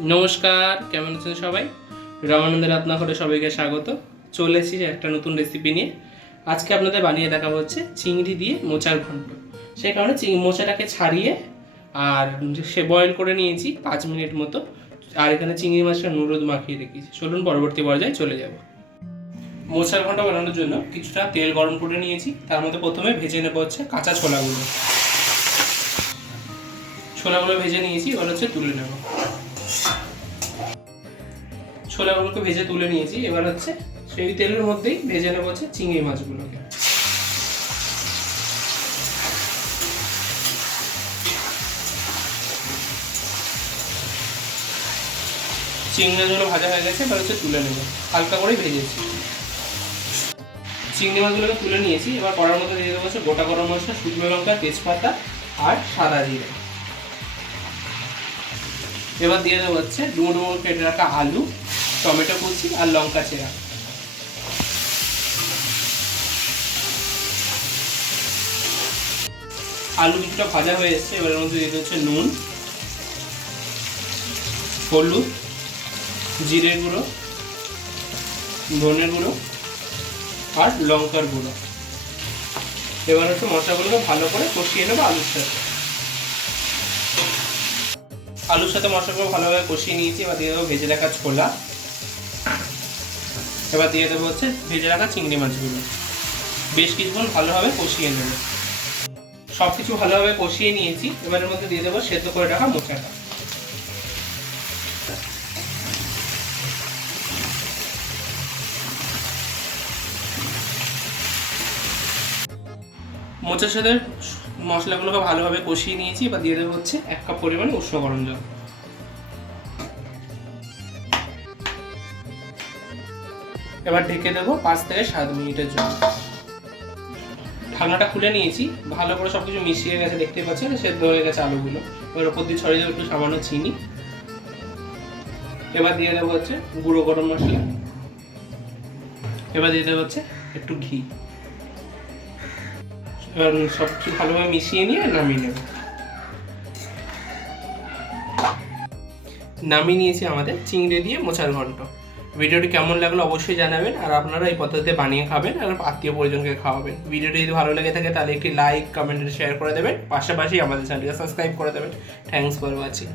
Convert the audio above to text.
নমস্কার, কেমন আছেন সবাই? রামানন্দের রান্নাঘরে সবাইকে স্বাগত। চলে এসেছি একটা নতুন রেসিপি নিয়ে। আজকে আপনাদের বানিয়ে দেখাবো হচ্ছে চিংড়ি দিয়ে মোচার ঘন্ট। সেই কারণে মোচাটাকে ছাড়িয়ে আর সে বয়েল করে নিয়েছি 5 মিনিট মতো। আর এখানে চিংড়ি মাছটা নুডলস মাখিয়ে রেখেছি। চলুন পরবর্তী পর্যায়ে চলে যাব। মোচার ঘন্ট বানানোর জন্য কিছুটা তেল গরম করে নিয়েছি। তার মধ্যে প্রথমে ভেজে নেবো হচ্ছে কাঁচা ছোলাগুলো। ছোলাগুলো ভেজে নিয়েছি, এবার হচ্ছে তুলে নেব। ছোলাগুলোকে ভেজে তুলে নিয়েছি, এবার হচ্ছে সেই তেলের মধ্যেই ভেজে নেবো হচ্ছে চিংড়ি মাছগুলোকে। চিংড়ি মাছগুলো ভাজা হয়ে গেছে, এবার হচ্ছে তুলে নেবো। হালকা করে ভেজেছি। চিংড়ি মাছগুলোকে তুলে নিয়েছি, এবার কড়ার মধ্যে দিয়ে দেবো হচ্ছে গোটা গরম মশলা, শুকনো লঙ্কা, তেজপাতা আর সাদা জিরে। এবার দিয়ে দেবো হচ্ছে ডুমো ডুমো কেটে রাখা আলু, টমেটো কুচি আর লঙ্কা চেরা। আলু কিছুটা ভাজা হয়ে এসছে, এবার এর মধ্যে দিয়ে হচ্ছে নুন, হলুদ, জিরের গুঁড়ো, ধনের গুঁড়ো আর লঙ্কার গুঁড়ো। এবার হচ্ছে মশলাগুলোকে ভালো করে কষিয়ে নেবো আলুর সাথে। আলুর সাথে মশলাগুলো ভালোভাবে কষিয়ে নিয়েছি, এবার দিয়ে দেবো ভেজে রাখা ছোলা। এবার দিয়ে দেবো হচ্ছে ভেজে রাখা চিংড়ি মাছগুলো। বেশ কিছুক্ষণ ভালোভাবে কষিয়ে নেবো। সব কিছু ভালোভাবে কষিয়ে নিয়েছি, এবারের মধ্যে দিয়ে দেবো সেদ্ধ করে রাখা মোচাটা। মোচার সাথে মশলাগুলোকে ভালোভাবে কষিয়ে নিয়েছি, এবার দিয়ে দেবো হচ্ছে 1 কাপ পরিমাণে উষ্ণ গরম জল। এবার ঢেকে দেবো 5 থেকে 7 মিনিটের জন্য। ঢাকনাটা খুলে নিয়েছি, ভালো করে সবকিছু মিশিয়ে গেছে, দেখতে পাচ্ছেন সেদ্ধ হয়ে গেছে আলুগুলো। এবার ওপর দিয়ে ছড়িয়ে দেবো একটু সামান্য চিনি। এবার দিয়ে দেবো হচ্ছে গুঁড়ো গরম মশলা। এবার দিয়ে দেবো হচ্ছে একটু ঘি। এবার সব কিছু ভালোভাবে মিশিয়ে নিয়ে নামিয়ে নিয়েছি আমাদের চিংড়ি দিয়ে মোচার ঘন্ট। ভিডিওটি কেমন লাগলো অবশ্যই জানাবেন, আর আপনারা এই পদ্ধতিতে বানিয়ে খাবেন আর আত্মীয় পরিজনকে খাওয়াবেন। ভিডিওটি যদি ভালো লেগে থাকে তাহলে একটি লাইক, কমেন্ট, শেয়ার করে দেবেন। পাশাপাশি আমাদের চ্যানেলকে সাবস্ক্রাইব করে দেবেন। Thanks for watching.